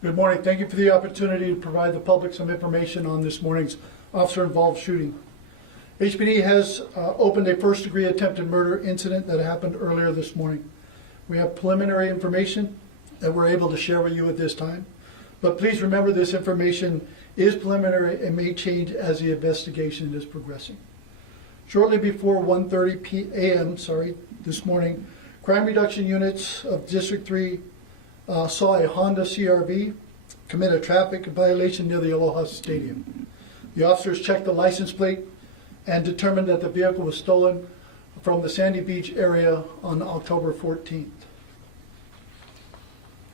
Good morning. Thank you for the opportunity to provide the public some information on this morning's officer-involved shooting. HPD has opened a first-degree attempted murder incident that happened earlier this morning. We have preliminary information that we're able to share with you at this time. But please remember this information is preliminary and may change as the investigation is progressing. Shortly before 1:30 a.m. this morning, crime reduction units of District 3 saw a Honda CRV commit a traffic violation near the Aloha Stadium. The officers checked the license plate and determined that the vehicle was stolen from the Sandy Beach area on October 14th.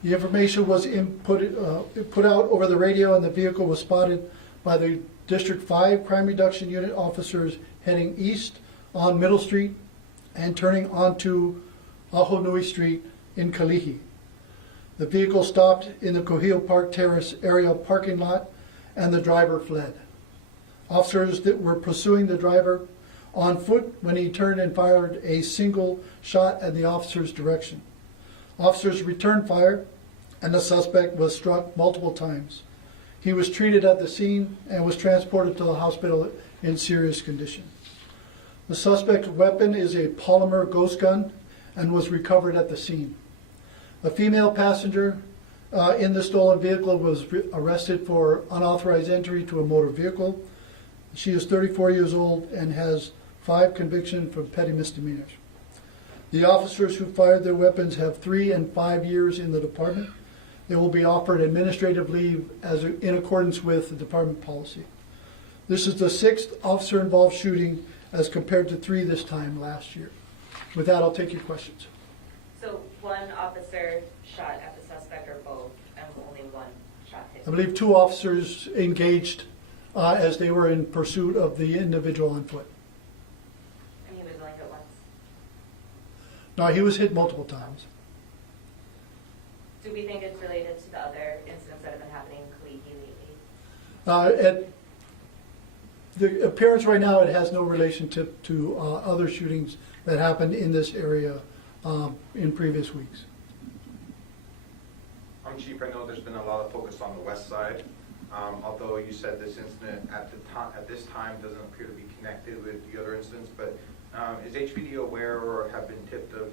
The information was put out over the radio, and the vehicle was spotted by the District 5 Crime Reduction Unit officers heading east on Middle Street and turning onto Ahonui Street in Kalihi. The vehicle stopped in the Kohio Park Terrace area parking lot, and the driver fled. Officers that were pursuing the driver on foot when he turned and fired a single shot at the officer's direction. Officers returned fire, and the suspect was struck multiple times. He was treated at the scene and was transported to the hospital in serious condition. The suspect's weapon is a polymer ghost gun and was recovered at the scene. A female passenger in the stolen vehicle was arrested for unauthorized entry to a motor vehicle. She is 34 years old and has 5 convictions for petty misdemeanors. The officers who fired their weapons have 3 and 5 years in the department. They will be offered administrative leave in accordance with the department policy. This is the 6th officer-involved shooting as compared to 3 this time last year. With that, I'll take your questions. So one officer shot at the suspect or both, and only one shot hit? I believe 2 officers engaged as they were in pursuit of the individual on foot. And he was only hit once? No, he was hit multiple times. Do we think it's related to the other incidents that have been happening in Kalihi lately? At the appearance right now, it has no relationship to other shootings that happened in this area in previous weeks. Chief, I know there's been a lot of focus on the west side, although you said this incident at this time doesn't appear to be connected with the other incidents, but is HPD aware or have been tipped of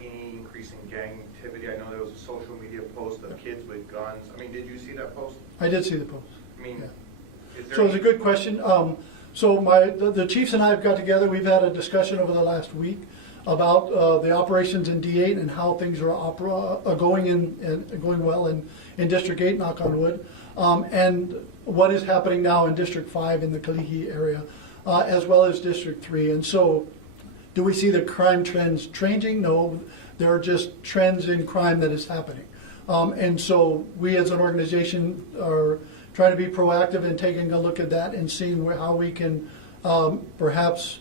any increase in gang activity? I know there was a social media post of kids with guns. I mean, did you see that post? I did see the post. I mean, yeah. So it's a good question. The chiefs and I have got together. We've had a discussion over the last week about the operations in D8 and how things are going well in District 8, knock on wood, and what is happening now in District 5 in the Kalihi area, as well as District 3. And so, do we see the crime trends changing? No, there are just trends in crime that is happening. And so we as an organization are trying to be proactive in taking a look at that and seeing how we can perhaps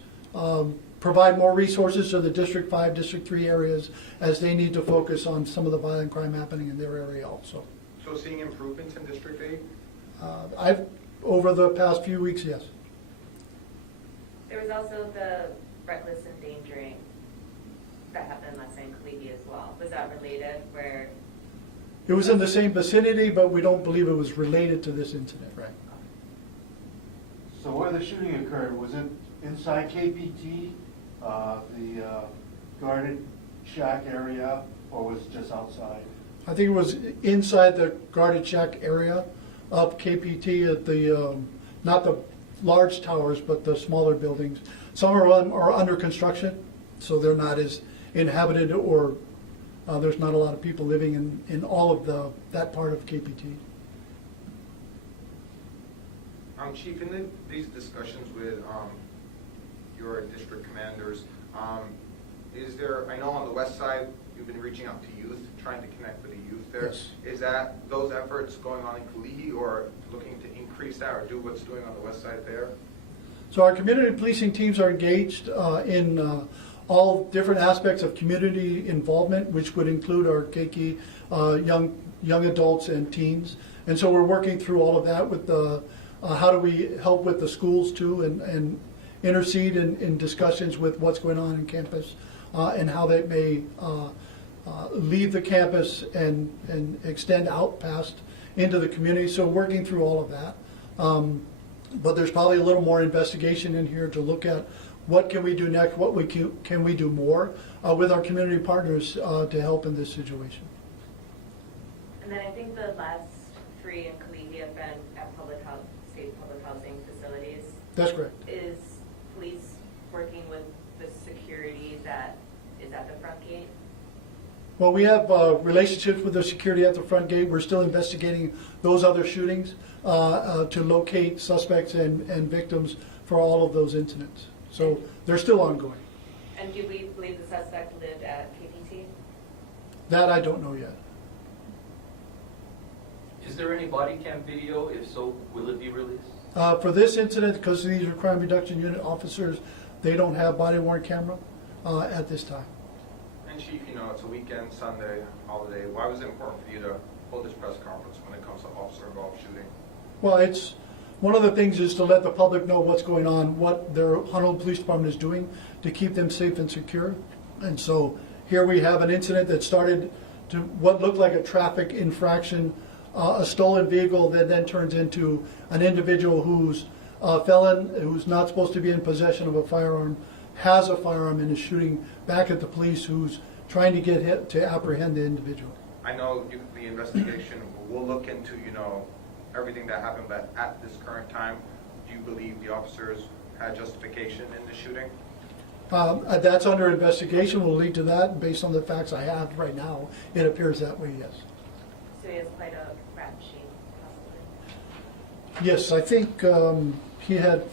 provide more resources to the District 5, District 3 areas as they need to focus on some of the violent crime happening in their area also. So seeing improvements in District 8? Over the past few weeks, yes. There was also the reckless endangering that happened last night in Kalihi as well. Was that related where? It was in the same vicinity, but we don't believe it was related to this incident. Right. So where the shooting occurred, was it inside KPT, the guarded shack area, or was it just outside? I think it was inside the guarded shack area of KPT at the, not the large towers, but the smaller buildings. Some are under construction, so they're not as inhabited, or there's not a lot of people living in all of that part of KPT. Chief, in these discussions with your district commanders, is there, I know on the west side you've been reaching out to youth, trying to connect with the youth there. Yes. Is that those efforts going on in Kalihi, or looking to increase that or do what's doing on the west side there? So our community policing teams are engaged in all different aspects of community involvement, which would include our keiki, young adults and teens. And so we're working through all of that with the how do we help with the schools too, and intercede in discussions with what's going on in campus and how that may leave the campus and extend out past into the community. So working through all of that. But there's probably a little more investigation in here to look at what can we do next, what can we do more with our community partners to help in this situation. And then I think the last three in Kalihi have been at state public housing facilities. That's correct. Is police working with the security that is at the front gate? Well, we have relationships with the security at the front gate. We're still investigating those other shootings to locate suspects and victims for all of those incidents. So they're still ongoing. And do we believe the suspect lived at KPT? That I don't know yet. Is there any body cam video? If so, will it be released? For this incident, because these are crime reduction unit officers, they don't have body worn camera at this time. And Chief, you know, it's a weekend, Sunday, holiday. Why was it important for you to hold this press conference when it comes to officer-involved shooting? Well, it's one of the things is to let the public know what's going on, what their Honolulu Police Department is doing to keep them safe and secure. And so here we have an incident that started to what looked like a traffic infraction, a stolen vehicle that then turns into an individual who's a felon, who's not supposed to be in possession of a firearm, has a firearm and is shooting back at the police who's trying to get hit to apprehend the individual. I know the investigation will look into, you know, everything that happened, but at this current time, do you believe the officers had justification in the shooting? That's under investigation. Will lead to that. Based on the facts I have right now, it appears that way, yes. So he has quite a rap sheet, possibly. Yes, I think he had,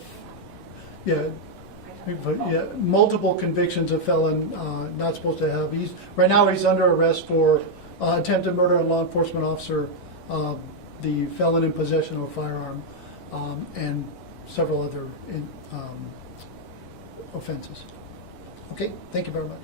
multiple convictions of felon, not supposed to have. Right now he's under arrest for attempted murder on a law enforcement officer, the felon in possession of a firearm, and several other offenses. Okay, thank you very much.